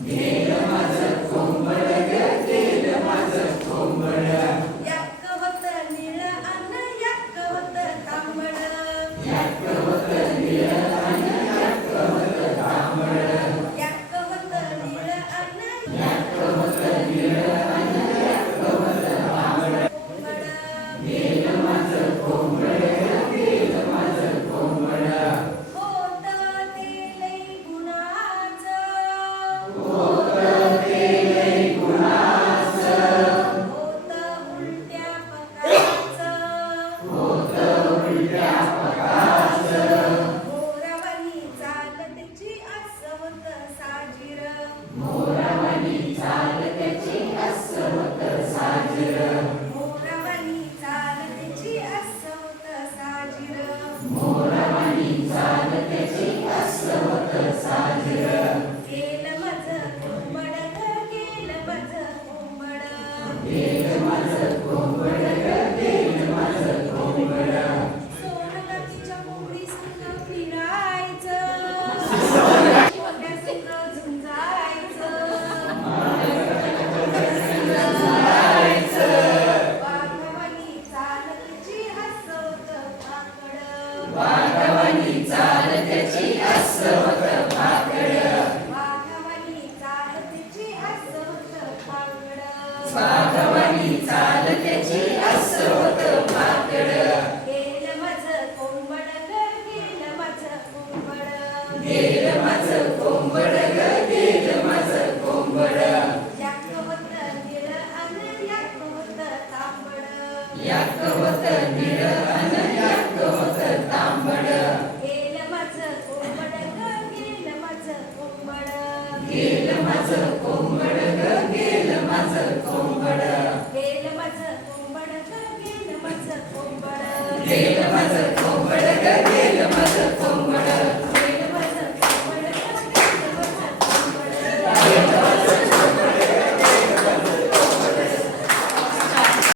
गेलं माझं कोंबड ग गेलं माझं कोंबड याक होत निळ अन याक होत तांबड याक होत निळ अन होत ते लई गुणाचं होत उलट्या पकाचं मोरावानी चालत त्याची अस्सवत साजीर मोरावानी चालत त्याची अस्सवत साजीर गेलं माझं कोंबड ग गेलं माझं कोंबड सोनकाठीच्या कोंबडी संग फिरायचं त्या संग झुंजायचं वाघवानी चालत त्याची अस्सवत पाकड वाघवानी चालत त्याची अस्सवत पाकड गेलं माझं कोंबड ग गेलं माझं कोंबड याक होत निळ अन याक होत तांबड गेलं माझं कोंबड ग गेलं माझं कोंबड गेलं माझं कोंबड ग गेलं माझं कोंबड गेलं माझं कोंबड ग गेलं माझं कोंबड